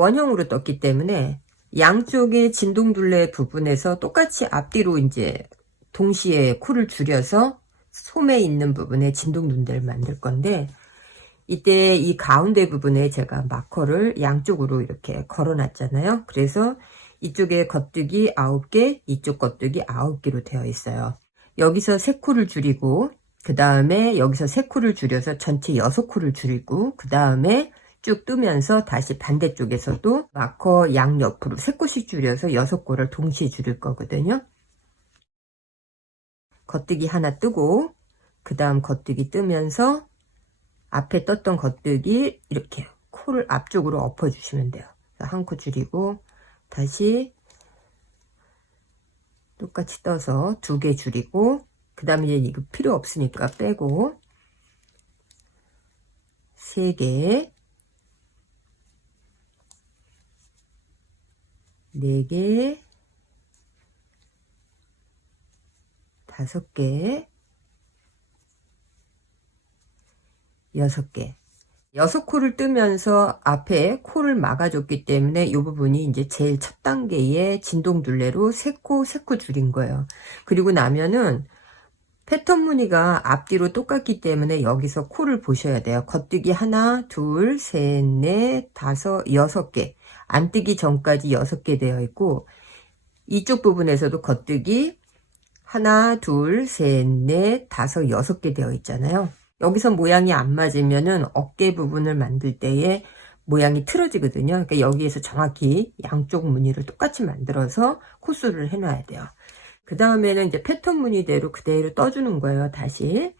원형으로 떴기 때문에 양쪽의 진동둘레 부분에서 똑같이 앞뒤로 이제 동시에 코를 줄여서 솜에 있는 부분에 진동둘레를 만들 건데, 이때 이 가운데 부분에 제가 마커를 양쪽으로 이렇게 걸어 놨잖아요. 그래서 이쪽에 겉뜨기 9개, 이쪽 겉뜨기 9개로 되어 있어요. 여기서 3코를 줄이고, 그 다음에 여기서 3코를 줄여서 전체 6코를 줄이고, 그 다음에 쭉 뜨면서 다시 반대쪽에서도 마커 양옆으로 3코씩 줄여서 6코를 동시에 줄일 거거든요. 겉뜨기 하나 뜨고, 그 다음 겉뜨기 뜨면서 앞에 떴던 겉뜨기 이렇게 코를 앞쪽으로 엎어주시면 돼요. 한 코 줄이고 다시 똑같이 떠서 2개 줄이고, 그 다음에 이거 필요 없으니까 빼고 3개, 4개, 5개, 6개. 6코를 뜨면서 앞에 코를 막아줬기 때문에 이 부분이 이제 제일 첫 단계의 진동둘레로 3코 줄인 거예요. 그리고 나면은 패턴 무늬가 앞뒤로 똑같기 때문에 여기서 코를 보셔야 돼요. 겉뜨기 하나, 둘, 셋, 넷, 다섯, 6개. 안 뜨기 전까지 6개 되어 있고, 이쪽 부분에서도 겉뜨기 하나, 둘, 셋, 넷, 다섯, 6개 되어 있잖아요. 여기서 모양이 안 맞으면은 어깨 부분을 만들 때에 모양이 틀어지거든요. 그러니까 여기에서 정확히 양쪽 무늬를 똑같이 만들어서 코스를 해놔야 돼요. 그 다음에는 이제 패턴 무늬대로 그대로 떠주는 거예요. 다시.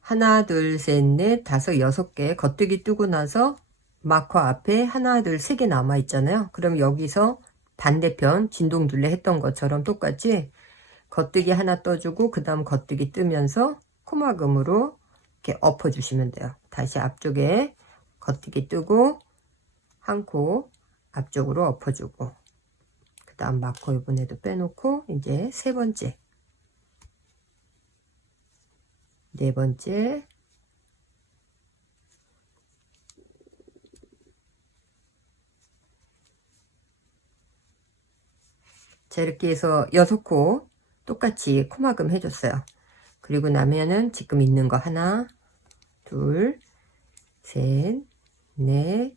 하나, 둘, 셋, 넷, 다섯, 6개 겉뜨기 뜨고 나서 마커 앞에 하나, 둘, 3개 남아 있잖아요. 그럼 여기서 반대편 진동둘레 했던 것처럼 똑같이 겉뜨기 하나 떠주고, 그 다음 겉뜨기 뜨면서 코막음으로 이렇게 엎어주시면 돼요. 다시 앞쪽에 겉뜨기 뜨고 한 코 앞쪽으로 엎어주고, 그 다음 마커 이번에도 빼놓고 이제 3번째, 4번째, 자, 이렇게 해서 6코 똑같이 코막음 해줬어요. 그리고 나면은 지금 있는 거 하나, 둘, 셋, 넷,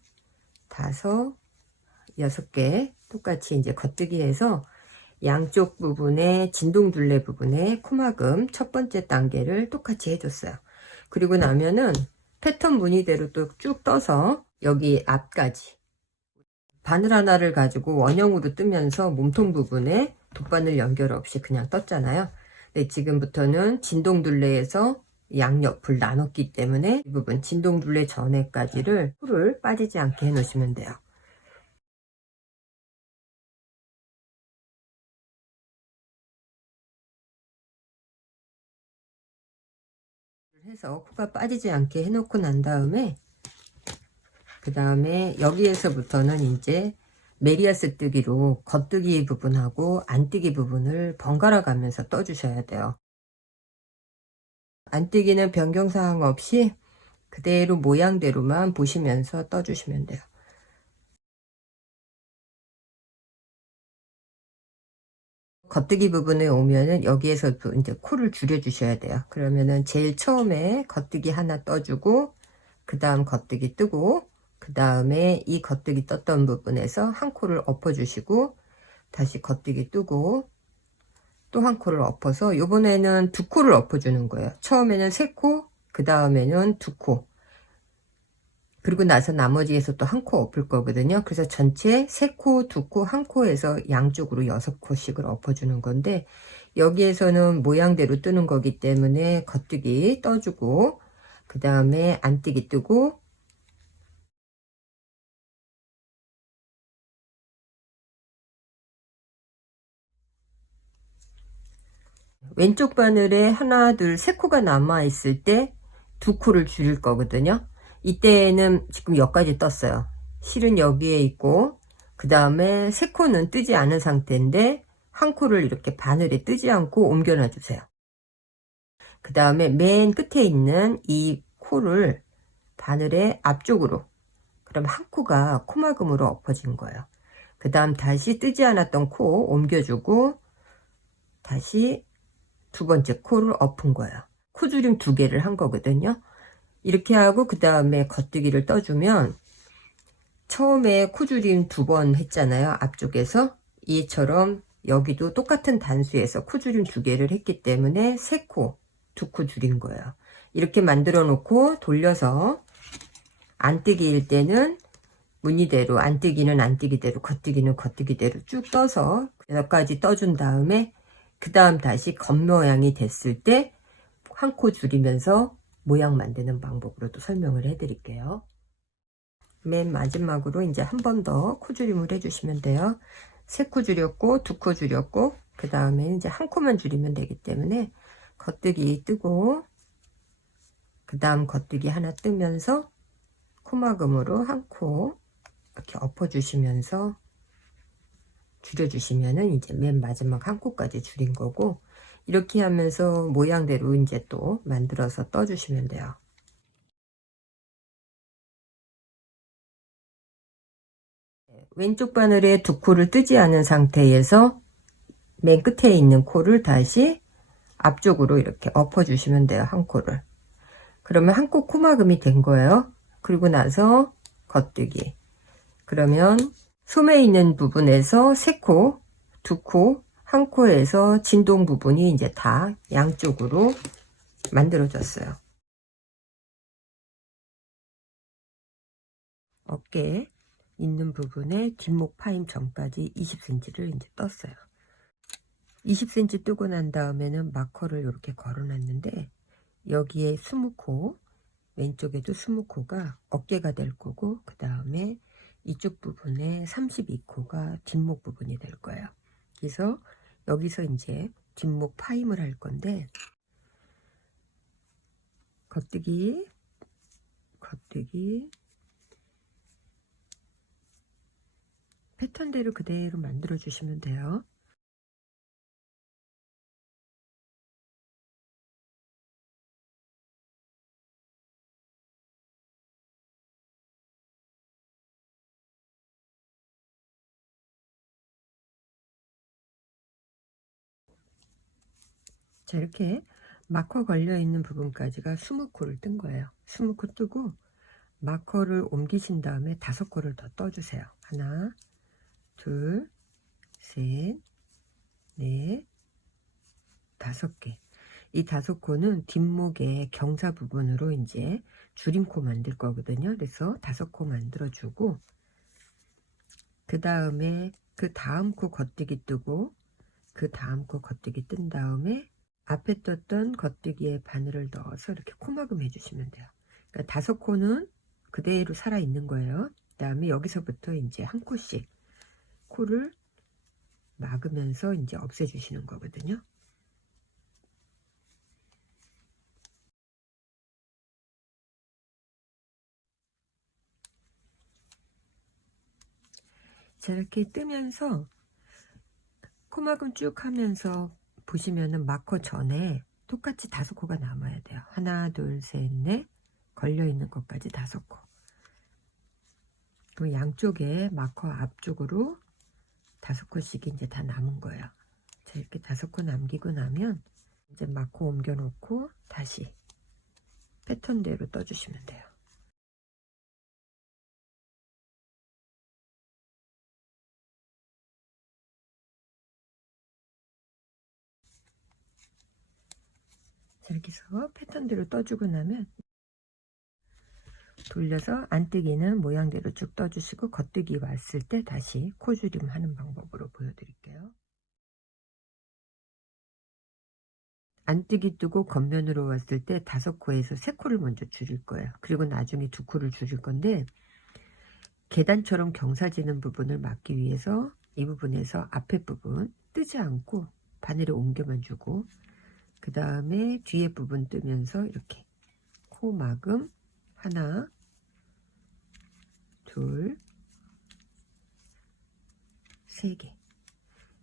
다섯, 6개 똑같이 이제 겉뜨기 해서 양쪽 부분에 진동둘레 부분에 코막음 첫 번째 단계를 똑같이 해줬어요. 그리고 나면은 패턴 무늬대로 또 쭉 떠서 여기 앞까지 바늘 하나를 가지고 원형으로 뜨면서 몸통 부분에 돗바늘 연결 없이 그냥 떴잖아요. 근데 지금부터는 진동둘레에서 양옆을 나눴기 때문에 이 부분 진동둘레 전에까지를 풀을 빠지지 않게 해 놓으시면 돼요. 해서 코가 빠지지 않게 해놓고 난 다음에, 그 다음에 여기에서부터는 이제 메리아스 뜨기로 겉뜨기 부분하고 안뜨기 부분을 번갈아 가면서 떠주셔야 돼요. 안뜨기는 변경사항 없이 그대로 모양대로만 보시면서 떠주시면 돼요. 겉뜨기 부분에 오면은 여기에서도 이제 코를 줄여 주셔야 돼요. 그러면은 제일 처음에 겉뜨기 하나 떠주고, 그 다음 겉뜨기 뜨고, 그 다음에 이 겉뜨기 떴던 부분에서 한 코를 엎어 주시고, 다시 겉뜨기 뜨고 또 한 코를 엎어서, 이번에는 2코를 엎어 주는 거예요. 처음에는 3코, 그 다음에는 2코, 그리고 나서 나머지에서 또 한 코 엎을 거거든요. 그래서 전체 3코, 2코, 1코에서 양쪽으로 6코씩을 엎어주는 건데, 여기에서는 모양대로 뜨는 거기 때문에 겉뜨기 떠주고, 그 다음에 안뜨기 뜨고, 왼쪽 바늘에 하나, 둘, 3코가 남아 있을 때 2코를 줄일 거거든요. 이때는 지금 여기까지 떴어요. 실은 여기에 있고, 그 다음에 3코는 뜨지 않은 상태인데 한 코를 이렇게 바늘에 뜨지 않고 옮겨놔 주세요. 그 다음에 맨 끝에 있는 이 코를 바늘의 앞쪽으로, 그럼 한 코가 코막음으로 엎어진 거예요. 그 다음 다시 뜨지 않았던 코 옮겨주고 다시 2번째 코를 엎은 거예요. 코줄임 2개를 한 거거든요. 이렇게 하고 그 다음에 겉뜨기를 떠주면, 처음에 코줄임 2번 했잖아요. 앞쪽에서. 이처럼 여기도 똑같은 단수에서 코줄임 2개를 했기 때문에 3코, 2코 줄인 거예요. 이렇게 만들어 놓고 돌려서 안뜨기일 때는 무늬대로, 안뜨기는 안뜨기대로, 겉뜨기는 겉뜨기대로 쭉 떠서 여기까지 떠준 다음에 그 다음 다시 겉모양이 됐을 때 한 코 줄이면서 모양 만드는 방법으로도 설명을 해 드릴게요. 맨 마지막으로 이제 한 번 더 코줄임을 해주시면 돼요. 3코 줄였고 2코 줄였고 그 다음에 이제 한 코만 줄이면 되기 때문에 겉뜨기 뜨고 그 다음 겉뜨기 하나 뜨면서 코막음으로 한 코 이렇게 엎어주시면서 줄여주시면은 이제 맨 마지막 한 코까지 줄인 거고, 이렇게 하면서 모양대로 이제 또 만들어서 떠주시면 돼요. 왼쪽 바늘에 2코를 뜨지 않은 상태에서 맨 끝에 있는 코를 다시 앞쪽으로 이렇게 엎어주시면 돼요. 한 코를. 그러면 한 코 코막음이 된 거예요. 그리고 나서 겉뜨기. 그러면 소매 있는 부분에서 3코, 2코, 한 코에서 진동 부분이 이제 다 양쪽으로 만들어졌어요. 어깨 있는 부분에 뒷목 파임 전까지 20cm를 이제 떴어요. 20cm 뜨고 난 다음에는 마커를 이렇게 걸어놨는데, 여기에 20코, 왼쪽에도 20코가 어깨가 될 거고, 그 다음에 이쪽 부분에 32코가 뒷목 부분이 될 거예요. 그래서 여기서 이제 뒷목 파임을 할 건데, 겉뜨기, 겉뜨기, 패턴대로 그대로 만들어 주시면 돼요. 자, 이렇게 마커 걸려 있는 부분까지가 20코를 뜬 거예요. 20코 뜨고 마커를 옮기신 다음에 5코를 더 떠주세요. 하나, 둘, 셋, 넷, 5개. 이 5코는 뒷목의 경사 부분으로 이제 줄임코 만들 거거든요. 그래서 5코 만들어주고, 그 다음에 그 다음 코 겉뜨기 뜨고, 그 다음 코 겉뜨기 뜬 다음에 앞에 떴던 겉뜨기에 바늘을 넣어서 이렇게 코막음 해주시면 돼요. 그러니까 5코는 그대로 살아 있는 거예요. 그 다음에 여기서부터 이제 한 코씩 코를 막으면서 이제 없애주시는 거거든요. 자, 이렇게 뜨면서 코막음 쭉 하면서 보시면은 마커 전에 똑같이 5코가 남아야 돼요. 하나, 둘, 셋, 넷 걸려 있는 것까지 5코. 그 양쪽에 마커 앞쪽으로 5코씩 이제 다 남은 거예요. 자, 이렇게 5코 남기고 나면 이제 마커 옮겨 놓고 다시 패턴대로 떠주시면 돼요. 자, 이렇게 해서 패턴대로 떠주고 나면 돌려서 안뜨기는 모양대로 쭉 떠주시고 겉뜨기 왔을 때 다시 코줄임 하는 방법으로 보여드릴게요. 안뜨기 뜨고 겉면으로 왔을 때 5코에서 3코를 먼저 줄일 거예요. 그리고 나중에 2코를 줄일 건데, 계단처럼 경사지는 부분을 막기 위해서 이 부분에서 앞에 부분 뜨지 않고 바늘에 옮겨만 주고, 그 다음에 뒤에 부분 뜨면서 이렇게 코 막음 하나, 둘, 3개.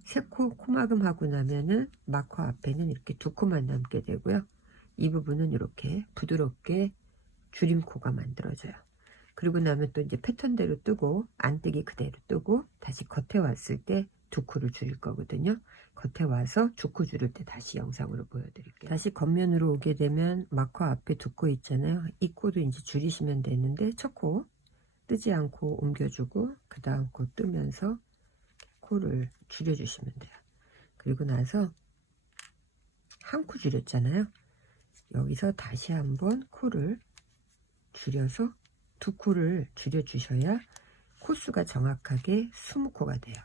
3코 코막음 하고 나면은 마커 앞에는 이렇게 2코만 남게 되고요. 이 부분은 이렇게 부드럽게 줄임코가 만들어져요. 그리고 나면 또 이제 패턴대로 뜨고 안뜨기 그대로 뜨고 다시 겉에 왔을 때 2코를 줄일 거거든요. 겉에 와서 2코 줄일 때 다시 영상으로 보여드릴게요. 다시 겉면으로 오게 되면 마커 앞에 2코 있잖아요. 이 코도 이제 줄이시면 되는데, 첫 코 뜨지 않고 옮겨주고 그 다음 코 뜨면서 코를 줄여주시면 돼요. 그리고 나서 한 코 줄였잖아요. 여기서 다시 한번 코를 줄여서 2코를 줄여주셔야 코수가 정확하게 20코가 돼요.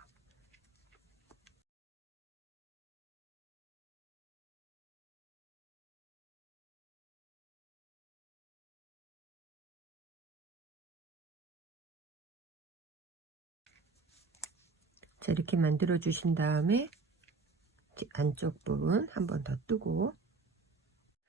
자, 이렇게 만들어 주신 다음에 안쪽 부분 한 번 더 뜨고,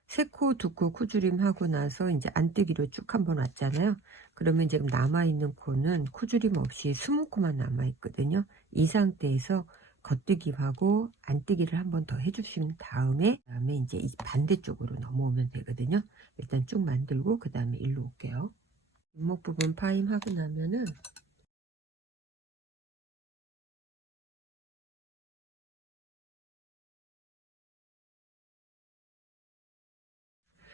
3코, 2코 코줄임 하고 나서 이제 안뜨기로 쭉 한번 왔잖아요. 그러면 지금 남아있는 코는 코줄임 없이 20코만 남아있거든요. 이 상태에서 겉뜨기하고 안뜨기를 한번 더 해주신 다음에 이제 이 반대쪽으로 넘어오면 되거든요. 일단 쭉 만들고 그 다음에 일로 올게요. 뒷목 부분 파임하고 나면은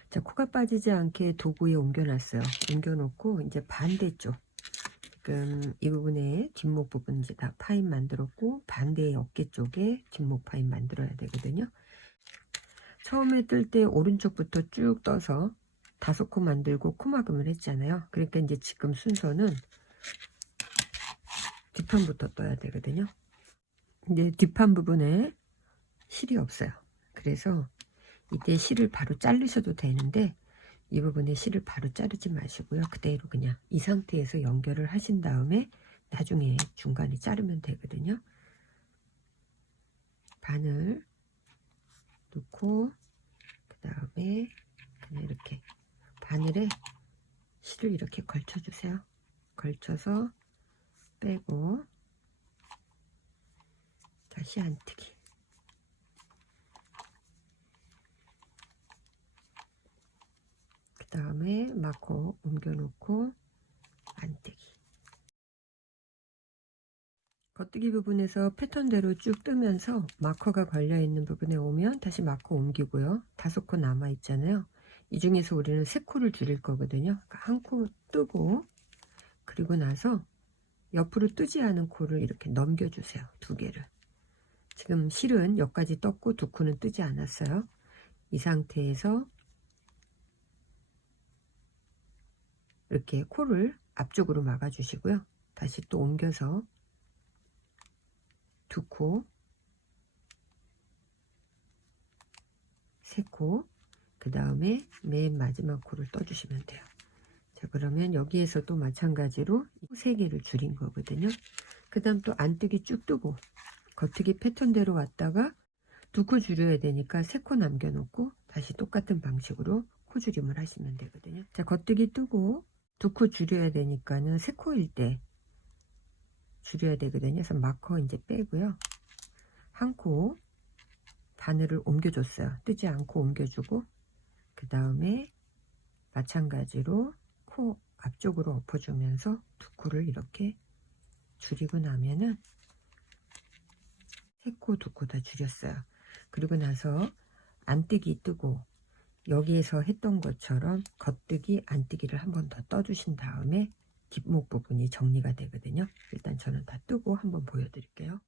자, 코가 빠지지 않게 도구에 옮겨놨어요. 옮겨놓고 이제 반대쪽, 지금 이 부분에 뒷목 부분 이제 다 파임 만들었고, 반대의 어깨 쪽에 뒷목 파임 만들어야 되거든요. 처음에 뜰 때 오른쪽부터 쭉 떠서 5코 만들고 코막음을 했잖아요. 그러니까 이제 지금 순서는 뒷판부터 떠야 되거든요. 이제 뒷판 부분에 실이 없어요. 그래서 이때 실을 바로 자르셔도 되는데, 이 부분에 실을 바로 자르지 마시고요. 그대로 그냥 이 상태에서 연결을 하신 다음에 나중에 중간에 자르면 되거든요. 바늘 놓고 그 다음에 그냥 이렇게 바늘에 실을 이렇게 걸쳐 주세요. 걸쳐서 빼고 다시 안뜨기. 그 다음에 마커 옮겨 놓고 안뜨기. 겉뜨기 부분에서 패턴대로 쭉 뜨면서 마커가 걸려 있는 부분에 오면 다시 마커 옮기고요. 5코 남아 있잖아요. 이 중에서 우리는 3코를 줄일 거거든요. 그러니까 한 코 뜨고, 그리고 나서 옆으로 뜨지 않은 코를 이렇게 넘겨주세요. 2개를. 지금 실은 여기까지 떴고 2코는 뜨지 않았어요. 이 상태에서 이렇게 코를 앞쪽으로 막아 주시고요. 다시 또 옮겨서 2코, 3코, 그 다음에 맨 마지막 코를 떠주시면 돼요. 자, 그러면 여기에서 또 마찬가지로 3개를 줄인 거거든요. 그 다음 또 안뜨기 쭉 뜨고 겉뜨기 패턴대로 왔다가 2코 줄여야 되니까 3코 남겨놓고 다시 똑같은 방식으로 코 줄임을 하시면 되거든요. 자, 겉뜨기 뜨고 2코 줄여야 되니까는 3코일 때 줄여야 되거든요. 그래서 마커 이제 빼고요. 한 코 바늘을 옮겨줬어요. 뜨지 않고 옮겨주고, 그 다음에 마찬가지로 코 앞쪽으로 엎어주면서 2코를 이렇게 줄이고 나면은 3코, 2코 다 줄였어요. 그리고 나서 안뜨기 뜨고 여기에서 했던 것처럼 겉뜨기, 안뜨기를 한 번 더 떠주신 다음에 뒷목 부분이 정리가 되거든요. 일단 저는 다 뜨고 한번 보여드릴게요.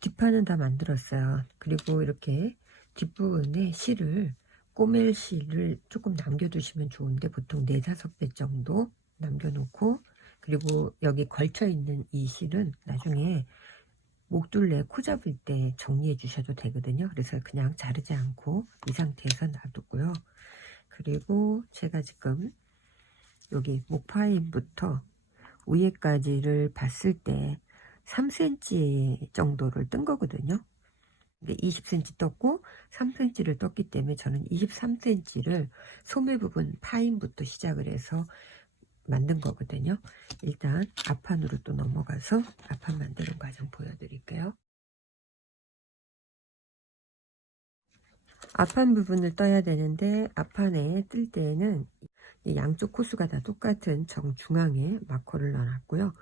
뒷판은 다 만들었어요. 그리고 이렇게 뒷부분에 실을 꼬멜 실을 조금 남겨두시면 좋은데 보통 4, 5배 정도 남겨놓고, 그리고 여기 걸쳐있는 이 실은 나중에 목둘레 코 잡을 때 정리해 주셔도 되거든요. 그래서 그냥 자르지 않고 이 상태에서 놔두고요. 그리고 제가 지금 여기 목파인부터 위에까지를 봤을 때 3cm 정도를 뜬 거거든요. 20cm 떴고 3cm를 떴기 때문에 저는 23cm를 소매 부분 파인부터 시작을 해서 만든 거거든요. 일단 앞판으로 또 넘어가서 앞판 만드는 과정 보여드릴게요. 앞판 부분을 떠야 되는데 앞판에 뜰 때에는 양쪽 코수가 다 똑같은 정중앙에 마커를 넣어놨고요.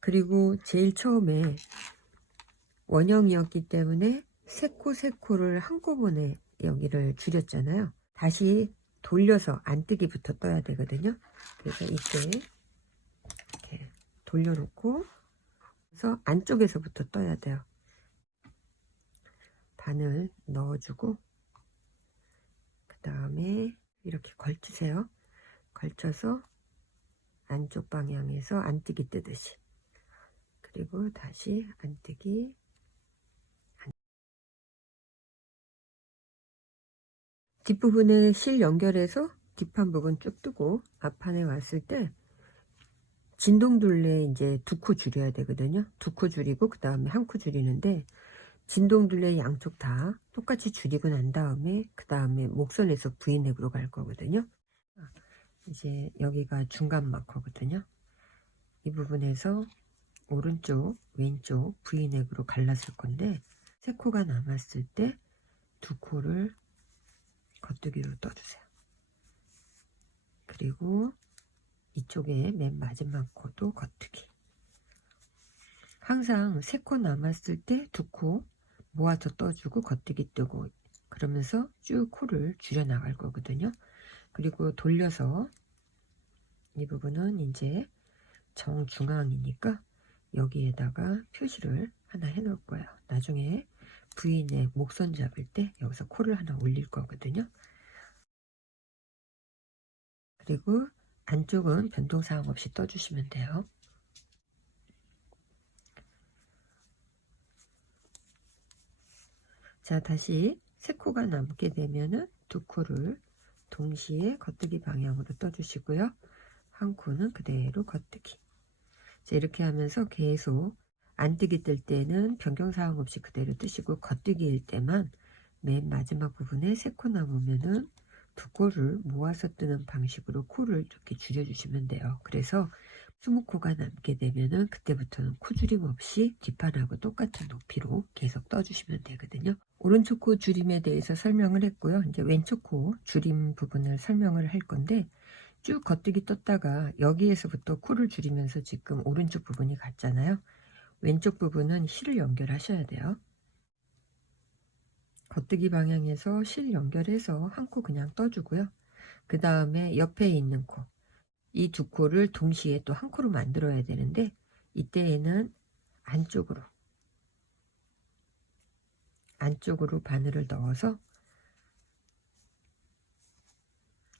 그리고 제일 처음에 원형이었기 때문에 세 코를 한꺼번에 여기를 줄였잖아요. 다시 돌려서 안뜨기부터 떠야 되거든요. 그래서 이때 이렇게 돌려놓고 그래서 안쪽에서부터 떠야 돼요. 바늘 넣어주고 그 다음에 이렇게 걸치세요. 걸쳐서 안쪽 방향에서 안뜨기 뜨듯이, 그리고 다시 안뜨기, 뒷부분에 실 연결해서 뒷판 부분 쭉 뜨고 앞판에 왔을 때 진동둘레 이제 2코 줄여야 되거든요. 2코 줄이고 그 다음에 1코 줄이는데, 진동둘레 양쪽 다 똑같이 줄이고 난 다음에 그 다음에 목선에서 V넥으로 갈 거거든요. 이제 여기가 중간 마커거든요. 이 부분에서 오른쪽 왼쪽 V넥으로 갈랐을 건데 3코가 남았을 때 2코를 겉뜨기로 떠주세요. 그리고 이쪽에 맨 마지막 코도 겉뜨기. 항상 3코 남았을 때 2코 모아서 떠주고 겉뜨기 뜨고, 그러면서 쭉 코를 줄여 나갈 거거든요. 그리고 돌려서 이 부분은 이제 정중앙이니까 여기에다가 표시를 하나 해 놓을 거예요. 나중에 V넥 목선 잡을 때 여기서 코를 하나 올릴 거거든요. 그리고 안쪽은 변동사항 없이 떠주시면 돼요. 자, 다시 3코가 남게 되면은 2코를 동시에 겉뜨기 방향으로 떠주시고요. 1코는 그대로 겉뜨기. 자, 이렇게 하면서 계속 안뜨기 뜰 때는 변경사항 없이 그대로 뜨시고, 겉뜨기일 때만 맨 마지막 부분에 3코 남으면은 2코를 모아서 뜨는 방식으로 코를 이렇게 줄여주시면 돼요. 그래서 20코가 남게 되면은 그때부터는 코 줄임 없이 뒷판하고 똑같은 높이로 계속 떠주시면 되거든요. 오른쪽 코 줄임에 대해서 설명을 했고요. 이제 왼쪽 코 줄임 부분을 설명을 할 건데, 쭉 겉뜨기 떴다가 여기에서부터 코를 줄이면서 지금 오른쪽 부분이 갔잖아요. 왼쪽 부분은 실을 연결하셔야 돼요. 겉뜨기 방향에서 실 연결해서 1코 그냥 떠주고요. 그 다음에 옆에 있는 코, 이 2코를 동시에 또 1코로 만들어야 되는데, 이때에는 안쪽으로 바늘을 넣어서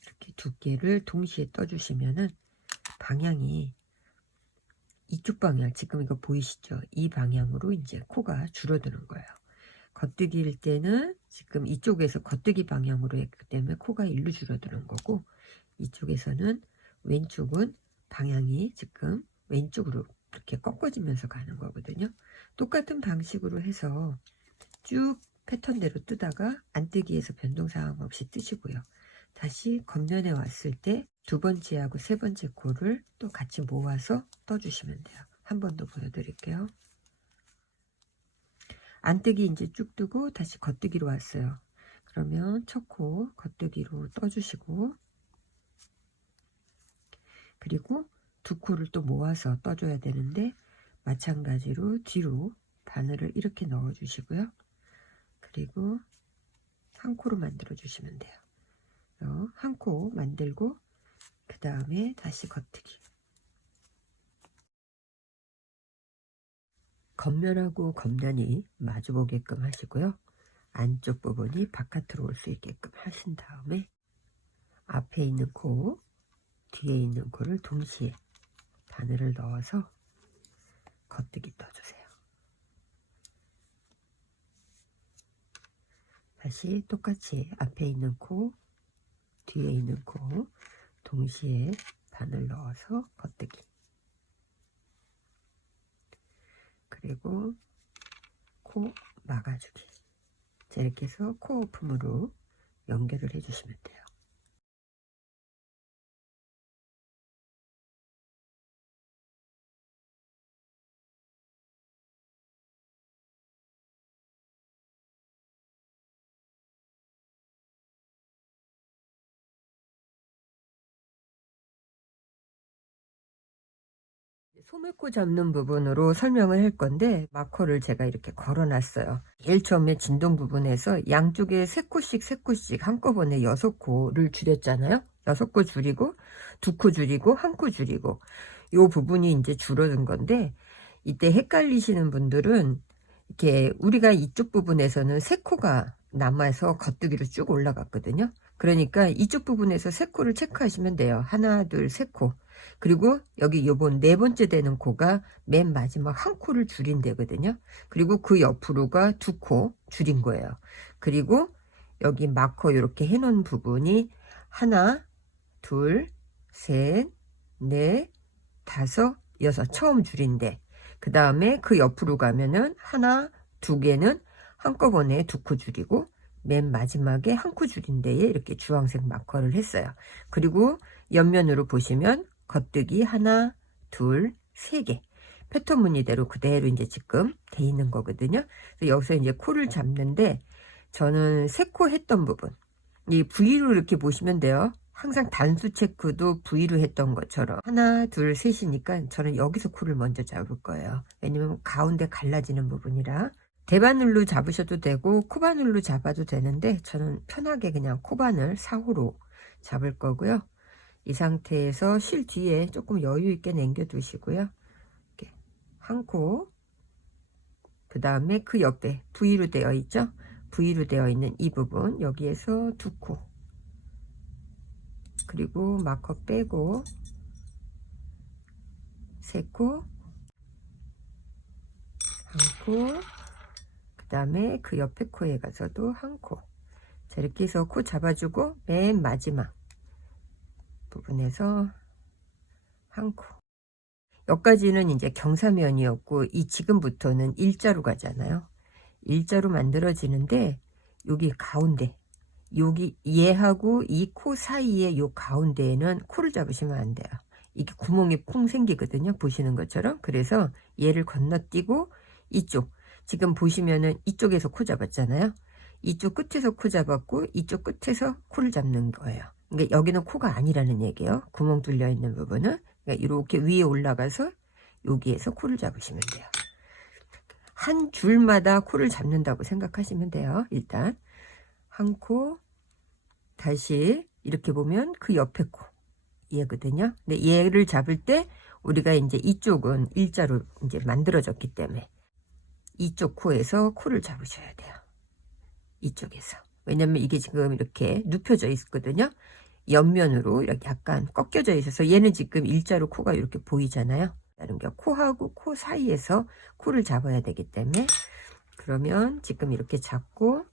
이렇게 2개를 동시에 떠주시면은 방향이 이쪽 방향, 지금 이거 보이시죠? 이 방향으로 이제 코가 줄어드는 거예요. 겉뜨기일 때는 지금 이쪽에서 겉뜨기 방향으로 했기 때문에 코가 일로 줄어드는 거고, 이쪽에서는 왼쪽은 방향이 지금 왼쪽으로 이렇게 꺾어지면서 가는 거거든요. 똑같은 방식으로 해서 쭉 패턴대로 뜨다가 안뜨기에서 변동사항 없이 뜨시고요. 다시 겉면에 왔을 때 2번째하고 3번째 코를 또 같이 모아서 떠주시면 돼요. 한 번 더 보여드릴게요. 안뜨기 이제 쭉 뜨고 다시 겉뜨기로 왔어요. 그러면 첫 코 겉뜨기로 떠주시고, 그리고 2코를 또 모아서 떠줘야 되는데 마찬가지로 뒤로 바늘을 이렇게 넣어 주시고요. 그리고 1코로 만들어 주시면 돼요. 1코 만들고 그 다음에 다시 겉뜨기. 겉면하고 겉면이 마주보게끔 하시고요. 안쪽 부분이 바깥으로 올 수 있게끔 하신 다음에 앞에 있는 코, 뒤에 있는 코를 동시에 바늘을 넣어서 겉뜨기 떠주세요. 다시 똑같이 앞에 있는 코, 뒤에 있는 코 동시에 바늘 넣어서 겉뜨기. 그리고 코 막아주기. 자, 이렇게 해서 코오품으로 연결을 해주시면 돼요. 소매코 잡는 부분으로 설명을 할 건데 마커를 제가 이렇게 걸어 놨어요. 제일 처음에 진동 부분에서 양쪽에 3코씩 한꺼번에 6코를 줄였잖아요. 6코 줄이고 2코 줄이고 1코 줄이고 요 부분이 이제 줄어든 건데, 이때 헷갈리시는 분들은 이렇게 우리가 이쪽 부분에서는 3코가 남아서 겉뜨기로 쭉 올라갔거든요. 그러니까 이쪽 부분에서 3코를 체크하시면 돼요. 하나, 둘, 3코. 그리고 여기 요번 4번째 되는 코가 맨 마지막 1코를 줄인 데거든요. 그리고 그 옆으로가 2코 줄인 거예요. 그리고 여기 마커 이렇게 해놓은 부분이 하나, 둘, 셋, 넷, 다섯, 여섯 처음 줄인데, 그 다음에 그 옆으로 가면은 하나, 2개는 한꺼번에 2코 줄이고 맨 마지막에 1코 줄인 데에 이렇게 주황색 마커를 했어요. 그리고 옆면으로 보시면 겉뜨기 하나, 둘, 3개 패턴 무늬대로 그대로 이제 지금 돼 있는 거거든요. 그래서 여기서 이제 코를 잡는데, 저는 3코 했던 부분 이 V로 이렇게 보시면 돼요. 항상 단수 체크도 V로 했던 것처럼 하나, 둘, 셋이니까 저는 여기서 코를 먼저 잡을 거예요. 왜냐면 가운데 갈라지는 부분이라. 대바늘로 잡으셔도 되고 코바늘로 잡아도 되는데 저는 편하게 그냥 코바늘 4호로 잡을 거고요. 이 상태에서 실 뒤에 조금 여유 있게 남겨 두시고요. 이렇게 한 코, 그 다음에 그 옆에 V로 되어 있죠. V로 되어 있는 이 부분 여기에서 2코, 그리고 마커 빼고 3코, 1코, 그 다음에 그 옆에 코에 가서도 1코. 자, 이렇게 해서 코 잡아주고 맨 마지막 부분에서 1코. 여기까지는 이제 경사면이었고, 이 지금부터는 일자로 가잖아요. 일자로 만들어지는데 여기 가운데, 여기 얘하고 이 코 사이에 요 가운데에는 코를 잡으시면 안 돼요. 이게 구멍이 퐁 생기거든요. 보시는 것처럼. 그래서 얘를 건너뛰고 이쪽, 지금 보시면은 이쪽에서 코 잡았잖아요. 이쪽 끝에서 코 잡았고 이쪽 끝에서 코를 잡는 거예요. 그러니까 여기는 코가 아니라는 얘기예요. 구멍 뚫려 있는 부분은. 그러니까 이렇게 위에 올라가서 여기에서 코를 잡으시면 돼요. 한 줄마다 코를 잡는다고 생각하시면 돼요. 일단 한 코, 다시 이렇게 보면 그 옆에 코 얘거든요. 근데 얘를 잡을 때 우리가 이제 이쪽은 일자로 이제 만들어졌기 때문에 이쪽 코에서 코를 잡으셔야 돼요. 이쪽에서. 왜냐면 이게 지금 이렇게 눕혀져 있거든요. 옆면으로 이렇게 약간 꺾여져 있어서 얘는 지금 일자로 코가 이렇게 보이잖아요. 다른 게 코하고 코 사이에서 코를 잡아야 되기 때문에, 그러면 지금 이렇게 잡고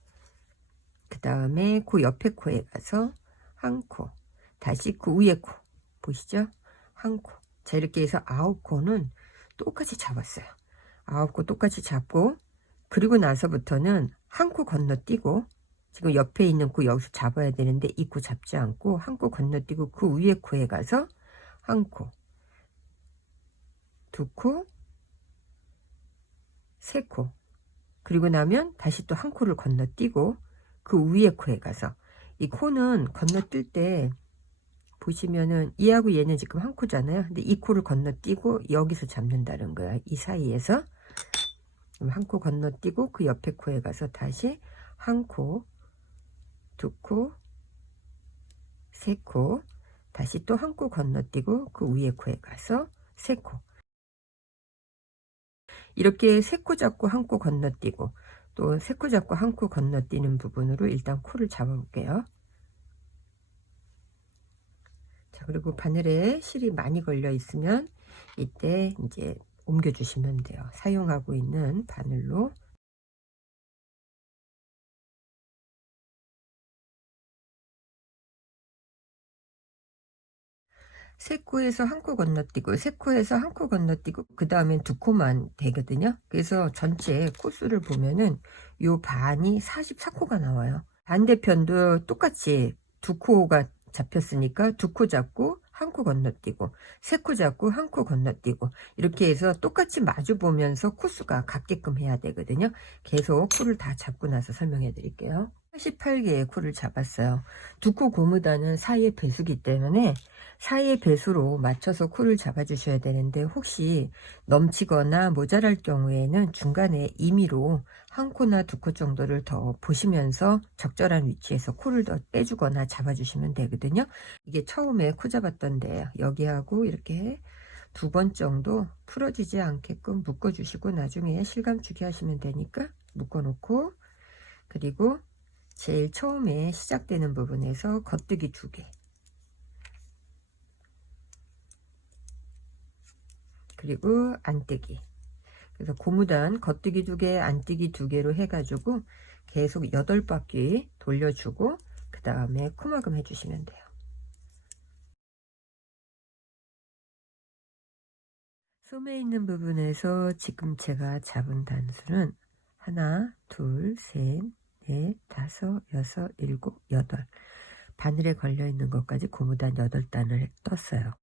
그 다음에 그 옆에 코에 가서 1코, 다시 그 위에 코 보시죠? 1코. 자, 이렇게 해서 9코는 똑같이 잡았어요. 9코 똑같이 잡고, 그리고 나서부터는 1코 건너뛰고, 지금 옆에 있는 코 여기서 잡아야 되는데 이 코 잡지 않고 1코 건너뛰고 그 위에 코에 가서 1코, 2코, 3코, 그리고 나면 다시 또 1코를 건너뛰고 그 위에 코에 가서, 이 코는 건너뛸 때 보시면은 얘하고 얘는 지금 1코잖아요. 근데 이 코를 건너뛰고 여기서 잡는다는 거야. 이 사이에서 1코 건너뛰고 그 옆에 코에 가서 다시 1코, 2코, 3코, 다시 또 1코 건너뛰고 그 위에 코에 가서 3코. 이렇게 3코 잡고 1코 건너뛰고 또 세 코 잡고 한 코 건너뛰는 부분으로 일단 코를 잡아 볼게요. 자, 그리고 바늘에 실이 많이 걸려 있으면 이때 이제 옮겨 주시면 돼요. 사용하고 있는 바늘로. 세 코에서 한 코 건너뛰고 세 코에서 한 코 건너뛰고 그 다음엔 두 코만 되거든요. 그래서 전체 코수를 보면은 요 반이 44코가 나와요. 반대편도 똑같이 두 코가 잡혔으니까 두 코 잡고 한 코 건너뛰고 세 코 잡고 한 코 건너뛰고 이렇게 해서 똑같이 마주 보면서 코수가 같게끔 해야 되거든요. 계속 코를 다 잡고 나서 설명해 드릴게요. 88개의 코를 잡았어요. 두 코 고무단은 사이의 배수기 때문에 사이의 배수로 맞춰서 코를 잡아 주셔야 되는데, 혹시 넘치거나 모자랄 경우에는 중간에 임의로 한 코나 두 코 정도를 더 보시면서 적절한 위치에서 코를 더 빼주거나 잡아 주시면 되거든요. 이게 처음에 코 잡았던 데예요. 여기하고 이렇게 두 번 정도 풀어지지 않게끔 묶어 주시고 나중에 실감주기 하시면 되니까 묶어 놓고, 그리고 제일 처음에 시작되는 부분에서 겉뜨기 2개, 그리고 안뜨기. 그래서 고무단 겉뜨기 2개, 안뜨기 2개로 해가지고 계속 8바퀴 돌려주고 그 다음에 코막음 해주시면 돼요. 소매 있는 부분에서 지금 제가 잡은 단수는 하나, 둘, 셋, 넷, 다섯, 여섯, 일곱, 여덟. 바늘에 걸려 있는 것까지 고무단 8단을 떴어요.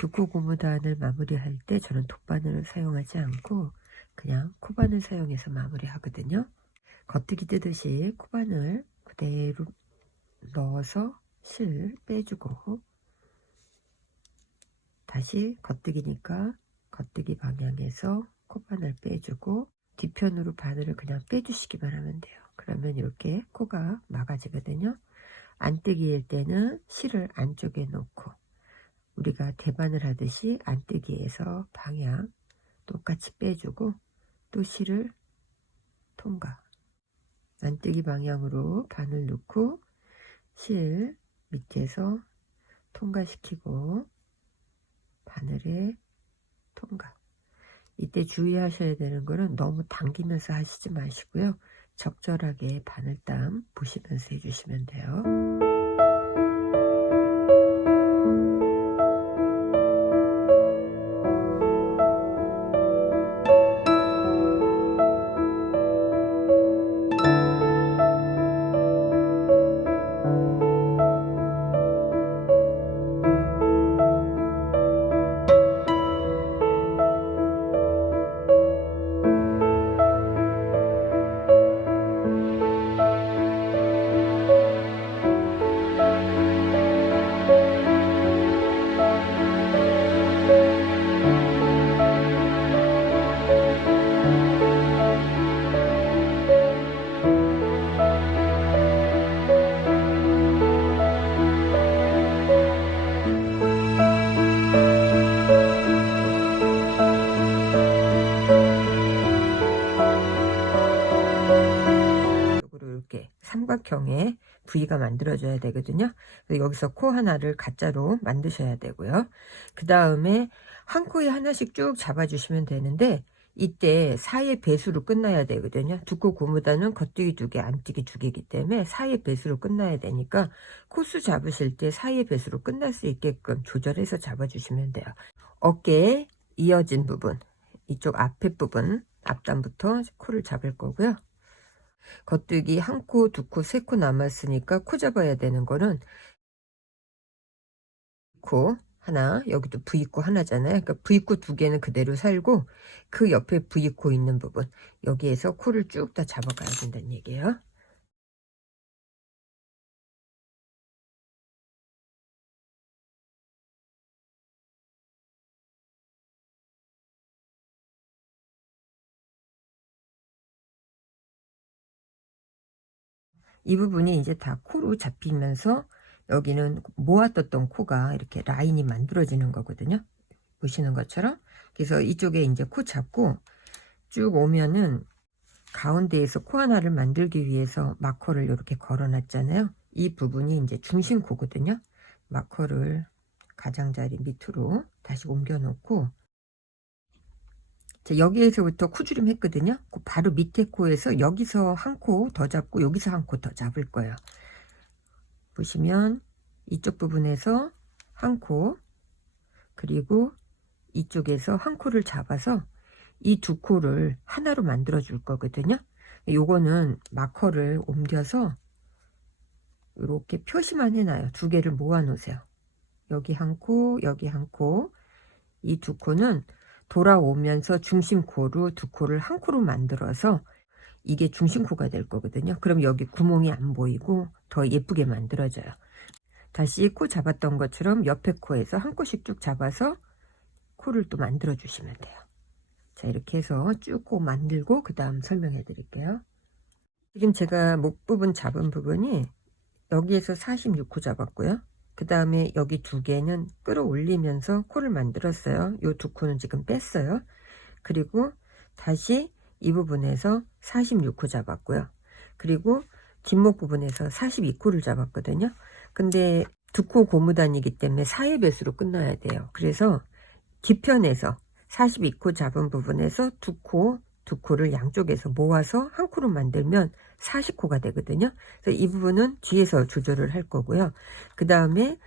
두 코 고무단을 마무리할 때 저는 돗바늘을 사용하지 않고 그냥 코바늘 사용해서 마무리 하거든요. 겉뜨기 뜨듯이 코바늘 그대로 넣어서 실 빼주고, 다시 겉뜨기니까 겉뜨기 방향에서 코바늘 빼주고 뒤편으로 바늘을 그냥 빼주시기만 하면 돼요. 그러면 이렇게 코가 막아지거든요. 안뜨기일 때는 실을 안쪽에 놓고 우리가 대바늘 하듯이 안뜨기에서 방향 똑같이 빼주고 또 실을 통과, 안뜨기 방향으로 바늘 넣고 실 밑에서 통과시키고 바늘에 통과. 이때 주의하셔야 되는 거는 너무 당기면서 하시지 마시고요. 적절하게 바늘땀 보시면서 해주시면 돼요. 이렇게 삼각형의 V가 만들어져야 되거든요. 그래서 여기서 코 하나를 가짜로 만드셔야 되고요. 그 다음에 한 코에 하나씩 쭉 잡아주시면 되는데, 이때 사이의 배수로 끝나야 되거든요. 두 코 고무단은 겉뜨기 2개, 안뜨기 2개이기 때문에 사이의 배수로 끝나야 되니까 코수 잡으실 때 사이의 배수로 끝날 수 있게끔 조절해서 잡아주시면 돼요. 어깨에 이어진 부분, 이쪽 앞에 부분, 앞단부터 코를 잡을 거고요. 겉뜨기 한 코, 두 코, 세 코 남았으니까 코 잡아야 되는 거는 코 하나, 여기도 V코 하나잖아요. 그러니까 V코 2개는 그대로 살고 그 옆에 V코 있는 부분, 여기에서 코를 쭉 다 잡아가야 된다는 얘기예요. 이 부분이 이제 다 코로 잡히면서 여기는 모아뒀던 코가 이렇게 라인이 만들어지는 거거든요. 보시는 것처럼. 그래서 이쪽에 이제 코 잡고 쭉 오면은 가운데에서 코 하나를 만들기 위해서 마커를 이렇게 걸어 놨잖아요. 이 부분이 이제 중심코거든요. 마커를 가장자리 밑으로 다시 옮겨 놓고, 여기에서부터 코주름 했거든요. 그 바로 밑에 코에서 여기서 한 코 더 잡고 여기서 한 코 더 잡을 거예요. 보시면 이쪽 부분에서 한 코, 그리고 이쪽에서 한 코를 잡아서 이 두 코를 하나로 만들어 줄 거거든요. 요거는 마커를 옮겨서 이렇게 표시만 해놔요. 두 개를 모아 놓으세요. 여기 한 코, 여기 한 코. 이 두 코는 돌아오면서 중심코로 두 코를 한 코로 만들어서 이게 중심코가 될 거거든요. 그럼 여기 구멍이 안 보이고 더 예쁘게 만들어져요. 다시 코 잡았던 것처럼 옆에 코에서 한 코씩 쭉 잡아서 코를 또 만들어 주시면 돼요. 자, 이렇게 해서 쭉 코 만들고 그 다음 설명해 드릴게요. 지금 제가 목 부분 잡은 부분이 여기에서 46코 잡았고요. 그 다음에 여기 두 개는 끌어올리면서 코를 만들었어요. 요 두 코는 지금 뺐어요. 그리고 다시 이 부분에서 46코 잡았고요. 그리고 뒷목 부분에서 42코를 잡았거든요. 근데 두 코 고무단이기 때문에 4의 배수로 끝나야 돼요. 그래서 뒤편에서 42코 잡은 부분에서 두 코를 양쪽에서 모아서 한 코로 만들면 40코가 되거든요. 그래서 이 부분은 뒤에서 조절을 할 거고요. 그 다음에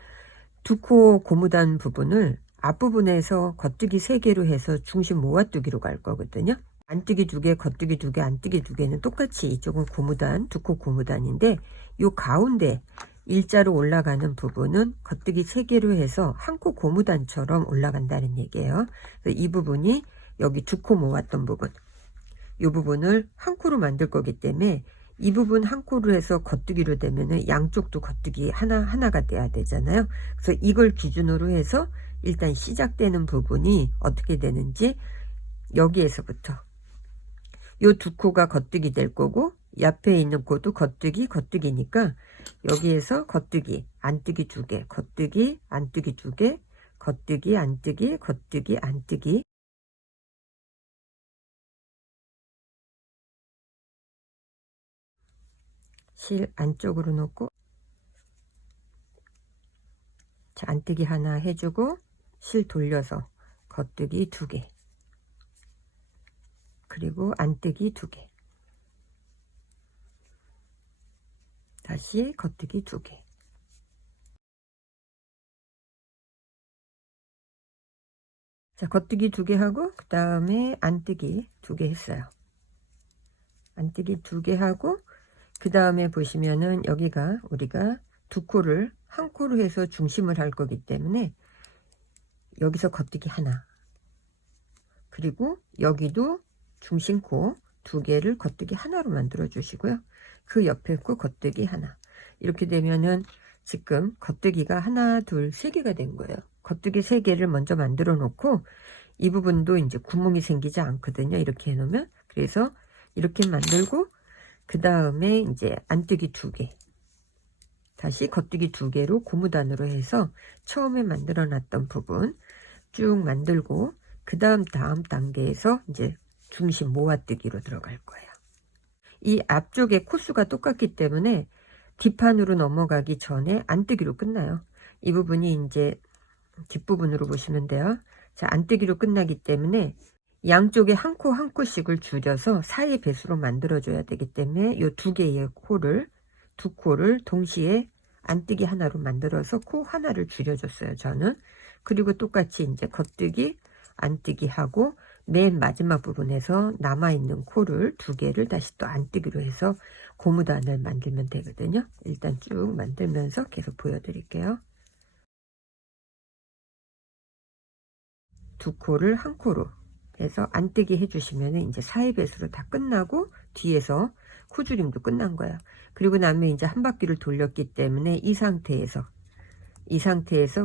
두 코 고무단 부분을 앞부분에서 겉뜨기 3개로 해서 중심 모아뜨기로 갈 거거든요. 안뜨기 2개, 겉뜨기 2개, 안뜨기 2개는 똑같이 이쪽은 고무단, 두 코 고무단인데 요 가운데 일자로 올라가는 부분은 겉뜨기 3개로 해서 한 코 고무단처럼 올라간다는 얘기예요. 그래서 이 부분이 여기 두 코 모았던 부분, 이 부분을 한 코로 만들 거기 때문에 이 부분 한 코로 해서 겉뜨기로 되면은 양쪽도 겉뜨기 하나가 돼야 되잖아요. 그래서 이걸 기준으로 해서 일단 시작되는 부분이 어떻게 되는지 여기에서부터 요 두 코가 겉뜨기 될 거고 옆에 있는 코도 겉뜨기니까 여기에서 겉뜨기 안뜨기 2개, 겉뜨기 안뜨기 2개, 겉뜨기 안뜨기, 겉뜨기 안뜨기. 실 안쪽으로 놓고, 자, 안뜨기 하나 해주고 실 돌려서 겉뜨기 2개, 그리고 안뜨기 2개, 다시 겉뜨기 2개. 자, 겉뜨기 2개 하고 그 다음에 안뜨기 2개 했어요. 안뜨기 2개 하고 그 다음에 보시면은 여기가 우리가 두 코를 한 코로 해서 중심을 할 거기 때문에 여기서 겉뜨기 하나, 그리고 여기도 중심코 2개를 겉뜨기 하나로 만들어 주시고요. 그 옆에 코 겉뜨기 하나. 이렇게 되면은 지금 겉뜨기가 하나, 둘, 3개가 된 거예요. 겉뜨기 3개를 먼저 만들어 놓고 이 부분도 이제 구멍이 생기지 않거든요. 이렇게 해 놓으면. 그래서 이렇게 만들고 그 다음에 이제 안뜨기 2개, 다시 겉뜨기 2개로 고무단으로 해서 처음에 만들어 놨던 부분 쭉 만들고 그 다음 단계에서 이제 중심 모아뜨기로 들어갈 거예요. 이 앞쪽에 코수가 똑같기 때문에 뒷판으로 넘어가기 전에 안뜨기로 끝나요. 이 부분이 이제 뒷부분으로 보시면 돼요. 자, 안뜨기로 끝나기 때문에 양쪽에 한 코 한 코씩을 줄여서 4의 배수로 만들어 줘야 되기 때문에 이 2개의 코를, 두 코를 동시에 안뜨기 하나로 만들어서 코 하나를 줄여줬어요, 저는. 그리고 똑같이 이제 겉뜨기 안뜨기 하고 맨 마지막 부분에서 남아있는 코를 2개를 다시 또 안뜨기로 해서 고무단을 만들면 되거든요. 일단 쭉 만들면서 계속 보여드릴게요. 두 코를 한 코로 해서 안뜨기 해주시면 이제 4의 배수로 다 끝나고 뒤에서 코줄임도 끝난 거예요. 그리고 나면 이제 한 바퀴를 돌렸기 때문에 이 상태에서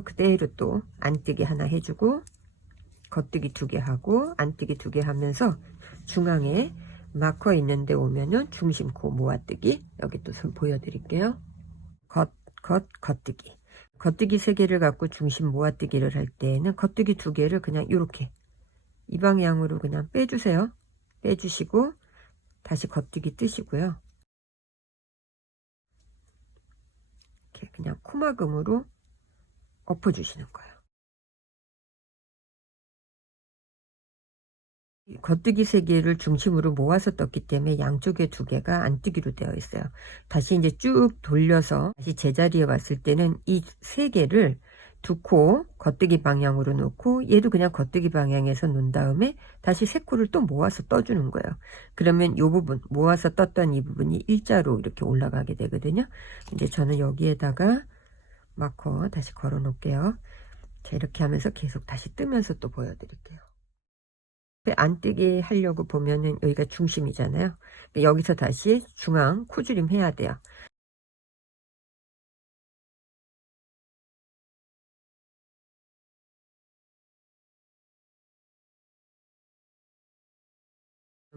그대로 또 안뜨기 하나 해주고 겉뜨기 2개 하고 안뜨기 2개 하면서 중앙에 마커 있는데 오면은 중심코 모아뜨기, 여기 또 손 보여드릴게요. 겉뜨기 3개를 갖고 중심 모아뜨기를 할 때에는 겉뜨기 2개를 그냥 이렇게 이 방향으로 그냥 빼주세요. 빼주시고 다시 겉뜨기 뜨시고요. 이렇게 그냥 코막음으로 엎어주시는 거예요. 겉뜨기 3개를 중심으로 모아서 떴기 때문에 양쪽에 2개가 안 뜨기로 되어 있어요. 다시 이제 쭉 돌려서 다시 제자리에 왔을 때는 이 3개를 2코 겉뜨기 방향으로 놓고 얘도 그냥 겉뜨기 방향에서 놓은 다음에 다시 3코를 또 모아서 떠주는 거예요. 그러면 이 부분 모아서 떴던 이 부분이 일자로 이렇게 올라가게 되거든요. 이제 저는 여기에다가 마커 다시 걸어 놓을게요. 자, 이렇게 하면서 계속 다시 뜨면서 또 보여드릴게요. 안 뜨게 하려고 보면은 여기가 중심이잖아요. 여기서 다시 중앙 코줄임 해야 돼요.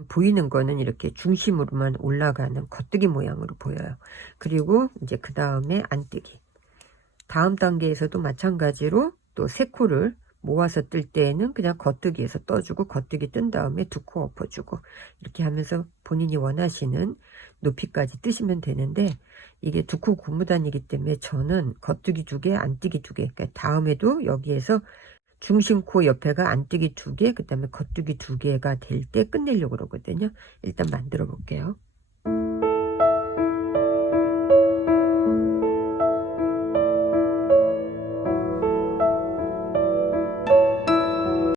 보이는 거는 이렇게 중심으로만 올라가는 겉뜨기 모양으로 보여요. 그리고 이제 그 다음에 안뜨기. 다음 단계에서도 마찬가지로 또 3코를 모아서 뜰 때에는 그냥 겉뜨기에서 떠주고 겉뜨기 뜬 다음에 2코 엎어주고 이렇게 하면서 본인이 원하시는 높이까지 뜨시면 되는데 이게 2코 고무단이기 때문에 저는 겉뜨기 2개, 안뜨기 2개, 그러니까 다음에도 여기에서 중심코 옆에가 안뜨기 2개, 그 다음에 겉뜨기 2개가 될 때 끝내려고 그러거든요. 일단 만들어 볼게요.